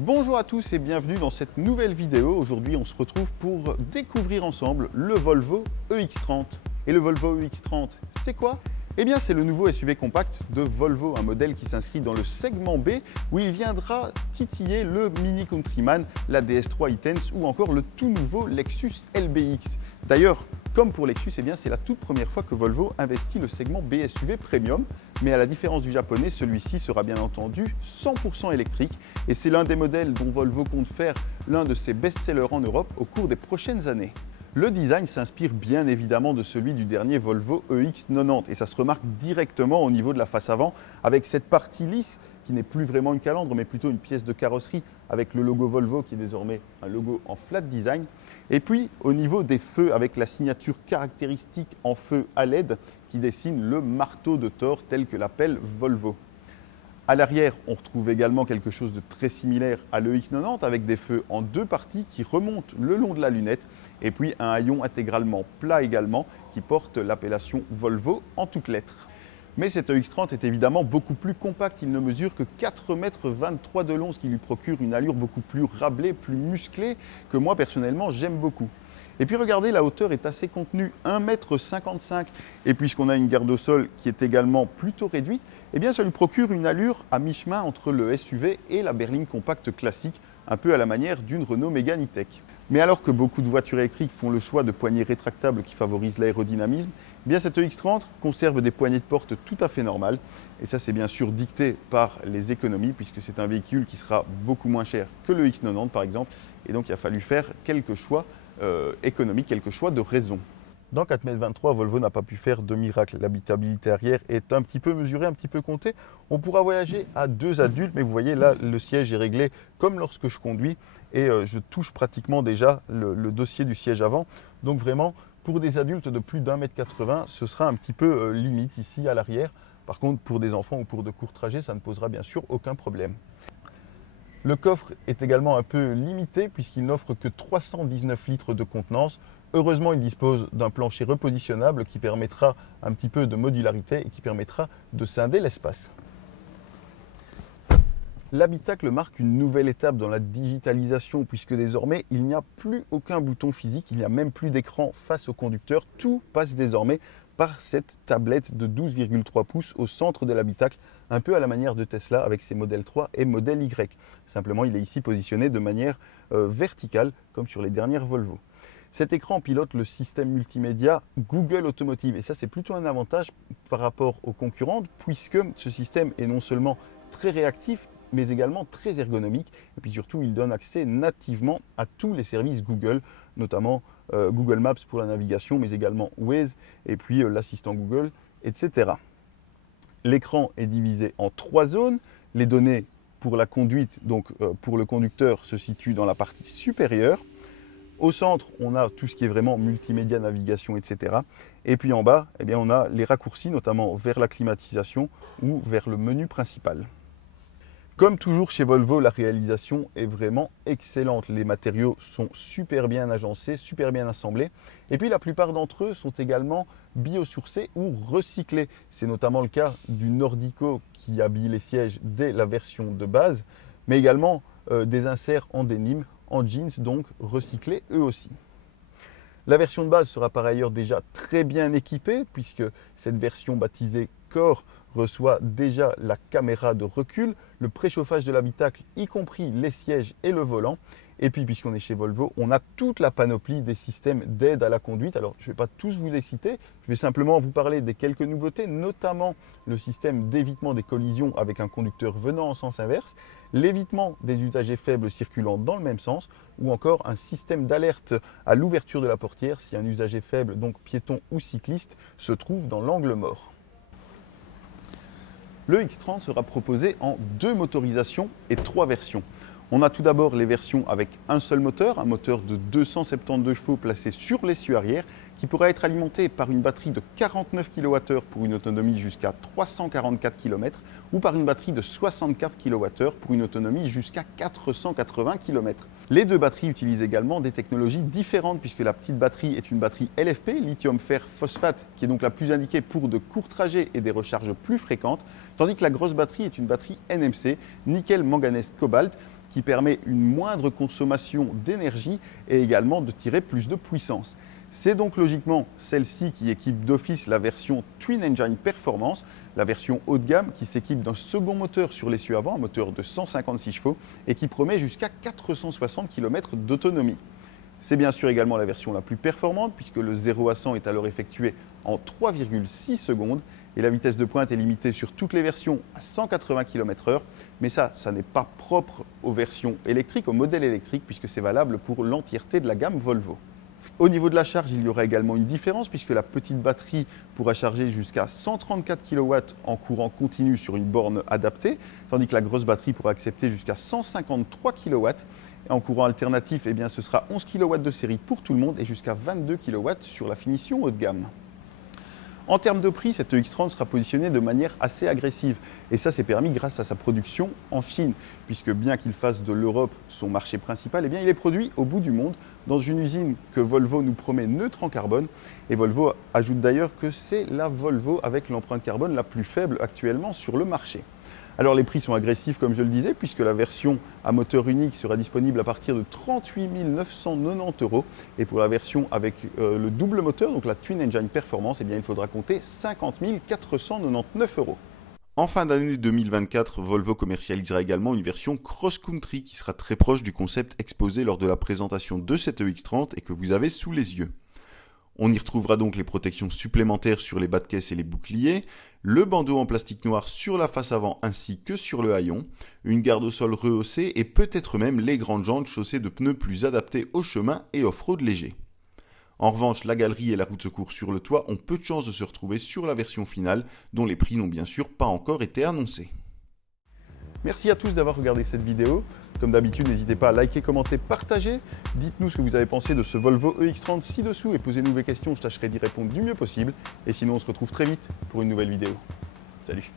Bonjour à tous et bienvenue dans cette nouvelle vidéo. Aujourd'hui, on se retrouve pour découvrir ensemble le Volvo EX30. Et le Volvo EX30, c'est quoi? Eh bien, c'est le nouveau SUV compact de Volvo, un modèle qui s'inscrit dans le segment B où il viendra titiller le Mini Countryman, la DS3 e-Tense ou encore le tout nouveau Lexus LBX. D'ailleurs, comme pour Lexus, eh bien, c'est la toute première fois que Volvo investit le segment B SUV Premium, mais à la différence du japonais, celui-ci sera bien entendu 100% électrique et c'est l'un des modèles dont Volvo compte faire l'un de ses best-sellers en Europe au cours des prochaines années. Le design s'inspire bien évidemment de celui du dernier Volvo EX90 et ça se remarque directement au niveau de la face avant avec cette partie lisse qui n'est plus vraiment une calandre mais plutôt une pièce de carrosserie avec le logo Volvo qui est désormais un logo en flat design. Et puis au niveau des feux avec la signature caractéristique en feu à LED qui dessine le marteau de Thor tel que l'appelle Volvo. À l'arrière, on retrouve également quelque chose de très similaire à l'EX90 avec des feux en deux parties qui remontent le long de la lunette et puis un haillon intégralement plat également qui porte l'appellation Volvo en toutes lettres. Mais cet EX30 est évidemment beaucoup plus compact, il ne mesure que 4,23 m de long, ce qui lui procure une allure beaucoup plus rablée, plus musclée, que moi personnellement j'aime beaucoup. Et puis regardez, la hauteur est assez contenue, 1,55 m, et puisqu'on a une garde au sol qui est également plutôt réduite, eh bien ça lui procure une allure à mi-chemin entre le SUV et la berline compacte classique, un peu à la manière d'une Renault Mégane E-Tech. Mais alors que beaucoup de voitures électriques font le choix de poignées rétractables qui favorisent l'aérodynamisme, eh bien cette EX30 conserve des poignées de porte tout à fait normales. Et ça, c'est bien sûr dicté par les économies, puisque c'est un véhicule qui sera beaucoup moins cher que le X90 par exemple. Et donc il a fallu faire quelques choix économiques, quelques choix de raison. Dans 4,23 m, Volvo n'a pas pu faire de miracle. L'habitabilité arrière est un petit peu mesurée, un petit peu comptée. On pourra voyager à deux adultes, mais vous voyez là, le siège est réglé comme lorsque je conduis et je touche pratiquement déjà le dossier du siège avant. Donc vraiment, pour des adultes de plus d'1,80 m, ce sera un petit peu limite ici à l'arrière. Par contre, pour des enfants ou pour de courts trajets, ça ne posera bien sûr aucun problème. Le coffre est également un peu limité puisqu'il n'offre que 319 litres de contenance. Heureusement, il dispose d'un plancher repositionnable qui permettra un petit peu de modularité et qui permettra de scinder l'espace. L'habitacle marque une nouvelle étape dans la digitalisation puisque désormais, il n'y a plus aucun bouton physique, il n'y a même plus d'écran face au conducteur. Tout passe désormais par cette tablette de 12,3 pouces au centre de l'habitacle, un peu à la manière de Tesla avec ses modèles 3 et modèle Y. Simplement, il est ici positionné de manière verticale comme sur les dernières Volvo. Cet écran pilote le système multimédia Google Automotive et ça c'est plutôt un avantage par rapport aux concurrentes puisque ce système est non seulement très réactif mais également très ergonomique et puis surtout il donne accès nativement à tous les services Google, notamment Google Maps pour la navigation mais également Waze et puis l'assistant Google, etc. L'écran est divisé en trois zones, les données pour la conduite, donc pour le conducteur, se situent dans la partie supérieure. Au centre, on a tout ce qui est vraiment multimédia, navigation, etc. Et puis en bas, eh bien, on a les raccourcis, notamment vers la climatisation ou vers le menu principal. Comme toujours chez Volvo, la réalisation est vraiment excellente. Les matériaux sont super bien agencés, super bien assemblés. Et puis la plupart d'entre eux sont également biosourcés ou recyclés. C'est notamment le cas du Nordico qui habille les sièges dès la version de base, mais également des inserts en dénime, en jeans, donc recyclés eux aussi. La version de base sera par ailleurs déjà très bien équipée puisque cette version baptisée Core reçoit déjà la caméra de recul, le préchauffage de l'habitacle, y compris les sièges et le volant. Et puis, puisqu'on est chez Volvo, on a toute la panoplie des systèmes d'aide à la conduite. Alors, je ne vais pas tous vous les citer, je vais simplement vous parler des quelques nouveautés, notamment le système d'évitement des collisions avec un conducteur venant en sens inverse, l'évitement des usagers faibles circulant dans le même sens, ou encore un système d'alerte à l'ouverture de la portière si un usager faible, donc piéton ou cycliste, se trouve dans l'angle mort. Le X30 sera proposé en deux motorisations et trois versions. On a tout d'abord les versions avec un seul moteur, un moteur de 272 chevaux placé sur l'essieu arrière qui pourra être alimenté par une batterie de 49 kWh pour une autonomie jusqu'à 344 km ou par une batterie de 64 kWh pour une autonomie jusqu'à 480 km. Les deux batteries utilisent également des technologies différentes puisque la petite batterie est une batterie LFP, lithium fer phosphate, qui est donc la plus indiquée pour de courts trajets et des recharges plus fréquentes, tandis que la grosse batterie est une batterie NMC, nickel manganèse cobalt, qui permet une moindre consommation d'énergie et également de tirer plus de puissance. C'est donc logiquement celle-ci qui équipe d'office la version Twin Engine Performance, la version haut de gamme qui s'équipe d'un second moteur sur l'essieu avant, un moteur de 156 chevaux et qui promet jusqu'à 460 km d'autonomie. C'est bien sûr également la version la plus performante puisque le 0 à 100 est alors effectué en 3,6 secondes et la vitesse de pointe est limitée sur toutes les versions à 180 km/h. Mais ça n'est pas propre aux versions électriques, aux modèles électriques puisque c'est valable pour l'entièreté de la gamme Volvo. Au niveau de la charge, il y aura également une différence puisque la petite batterie pourra charger jusqu'à 134 kW en courant continu sur une borne adaptée, tandis que la grosse batterie pourra accepter jusqu'à 153 kW. Et en courant alternatif, eh bien, ce sera 11 kW de série pour tout le monde et jusqu'à 22 kW sur la finition haut de gamme. En termes de prix, cette EX30 sera positionnée de manière assez agressive. Et ça, c'est permis grâce à sa production en Chine, puisque bien qu'il fasse de l'Europe son marché principal, eh bien, il est produit au bout du monde, dans une usine que Volvo nous promet neutre en carbone. Et Volvo ajoute d'ailleurs que c'est la Volvo avec l'empreinte carbone la plus faible actuellement sur le marché. Alors les prix sont agressifs comme je le disais, puisque la version à moteur unique sera disponible à partir de 38 990 € et pour la version avec le double moteur, donc la Twin Engine Performance, eh bien, il faudra compter 50 499 €. En fin d'année 2024, Volvo commercialisera également une version cross-country qui sera très proche du concept exposé lors de la présentation de cette EX30 et que vous avez sous les yeux. On y retrouvera donc les protections supplémentaires sur les bas de caisse et les boucliers, le bandeau en plastique noir sur la face avant ainsi que sur le haillon, une garde au sol rehaussée et peut-être même les grandes jantes chaussées de pneus plus adaptés au chemin et off-road léger. En revanche, la galerie et la roue de secours sur le toit ont peu de chances de se retrouver sur la version finale, dont les prix n'ont bien sûr pas encore été annoncés. Merci à tous d'avoir regardé cette vidéo. Comme d'habitude, n'hésitez pas à liker, commenter, partager. Dites-nous ce que vous avez pensé de ce Volvo EX30 ci-dessous et posez-nous vos questions, je tâcherai d'y répondre du mieux possible. Et sinon, on se retrouve très vite pour une nouvelle vidéo. Salut!